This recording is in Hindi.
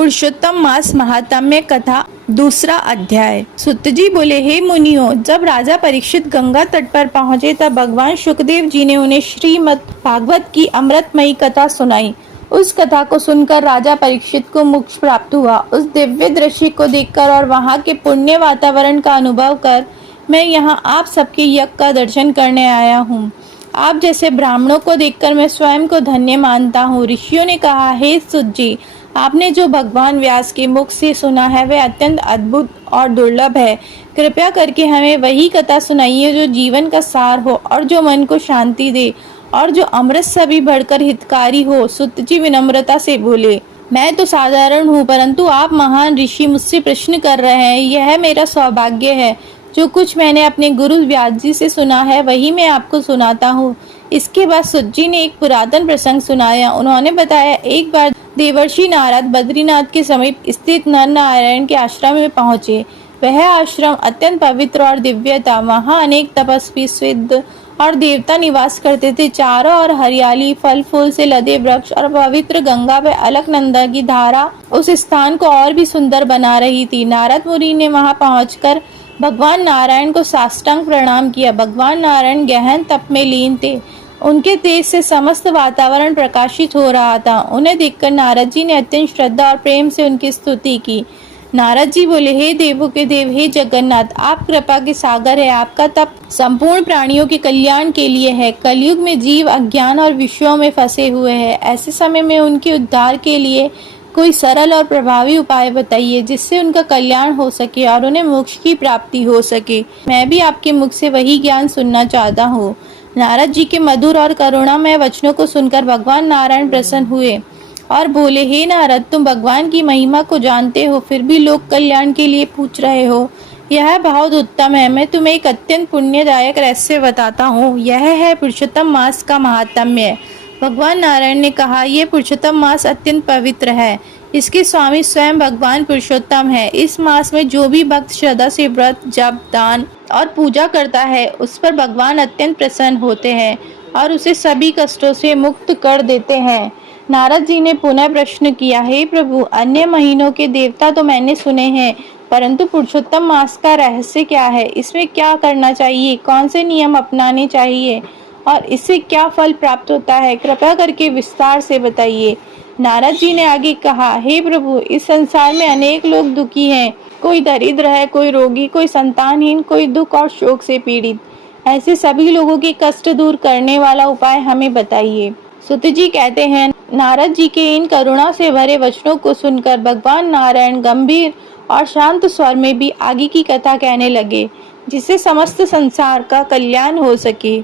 पुरुषोत्तम मास महात्म्य कथा दूसरा अध्याय। सुत जी बोले, हे मुनियों, जब राजा परीक्षित गंगा तट पर पहुँचे तब भगवान शुकदेव जी ने उन्हें श्रीमद् भागवत की अमृतमयी कथा सुनाई। उस कथा को सुनकर राजा परीक्षित को मोक्ष प्राप्त हुआ। उस दिव्य दृश्य को देखकर और वहाँ के पुण्य वातावरण का अनुभव कर मैं यहाँ आप सबके यज्ञ का दर्शन करने आया हूँ। आप जैसे ब्राह्मणों को देखकर मैं स्वयं को धन्य मानता हूँ। ऋषियों ने कहा, हे सुत जी, आपने जो भगवान व्यास के मुख से सुना है वह अत्यंत अद्भुत और दुर्लभ है। कृपया करके हमें वही कथा सुनाइए जो जीवन का सार हो और जो मन को शांति दे और जो अमृत से भी बढ़कर हितकारी हो। सुत जी विनम्रता से बोले, मैं तो साधारण हूँ, परंतु आप महान ऋषि मुझसे प्रश्न कर रहे हैं, यह मेरा सौभाग्य है। जो कुछ मैंने अपने गुरु व्यास जी से सुना है वही मैं आपको सुनाता हूँ। इसके बाद सुत जी ने एक पुरातन प्रसंग सुनाया। उन्होंने बताया, एक बार देवर्षि नारद बद्रीनाथ के समीप स्थित नर नारायण के आश्रम में पहुँचे। वह आश्रम अत्यंत पवित्र और दिव्य था। वहाँ अनेक तपस्वी, सिद्ध और देवता निवास करते थे। चारों ओर हरियाली, फल फूल से लदे वृक्ष और पवित्र गंगा व अलकनंदा की धारा उस स्थान को और भी सुंदर बना रही थी। नारद मुनि ने वहाँ पहुंचकर भगवान नारायण को साष्टांग प्रणाम किया। भगवान नारायण गहन तप में लीन थे। उनके तेज से समस्त वातावरण प्रकाशित हो रहा था। उन्हें देखकर नारद जी ने अत्यंत श्रद्धा और प्रेम से उनकी स्तुति की। नारद जी बोले, हे देवों के देव, हे जगन्नाथ, आप कृपा के सागर है। आपका तप संपूर्ण प्राणियों के कल्याण के लिए है। कलयुग में जीव अज्ञान और विषयों में फंसे हुए हैं। ऐसे समय में उनके उद्धार के लिए कोई सरल और प्रभावी उपाय बताइए जिससे उनका कल्याण हो सके और उन्हें मोक्ष की प्राप्ति हो सके। मैं भी आपके मुख से वही ज्ञान सुनना चाहता हूँ। नारद जी के मधुर और करुणामय वचनों को सुनकर भगवान नारायण प्रसन्न हुए और बोले, हे नारद, तुम भगवान की महिमा को जानते हो, फिर भी लोक कल्याण के लिए पूछ रहे हो। यह बहुत उत्तम है। मैं तुम्हें एक अत्यंत पुण्यदायक रहस्य बताता हूँ। यह है पुरुषोत्तम मास का महात्म्य। भगवान नारायण ने कहा, यह पुरुषोत्तम मास अत्यंत पवित्र है। इसके स्वामी स्वयं भगवान पुरुषोत्तम है। इस मास में जो भी भक्त श्रद्धा से व्रत, जप, दान और पूजा करता है उस पर भगवान अत्यंत प्रसन्न होते हैं और उसे सभी कष्टों से मुक्त कर देते हैं। नारद जी ने पुनः प्रश्न किया, हे प्रभु, अन्य महीनों के देवता तो मैंने सुने हैं, परंतु पुरुषोत्तम मास का रहस्य क्या है? इसमें क्या करना चाहिए? कौन से नियम अपनाने चाहिए और इससे क्या फल प्राप्त होता है? कृपया करके विस्तार से बताइए। नारद जी ने आगे कहा, हे प्रभु, इस संसार में अनेक लोग दुखी हैं। कोई दरिद्र है, कोई रोगी, कोई संतानहीन, कोई दुख और शोक से पीड़ित। ऐसे सभी लोगों के कष्ट दूर करने वाला उपाय हमें बताइए। सुत जी कहते हैं, नारद जी के इन करुणा से भरे वचनों को सुनकर भगवान नारायण गंभीर और शांत स्वर में भी आगे की कथा कहने लगे, जिससे समस्त संसार का कल्याण हो सके।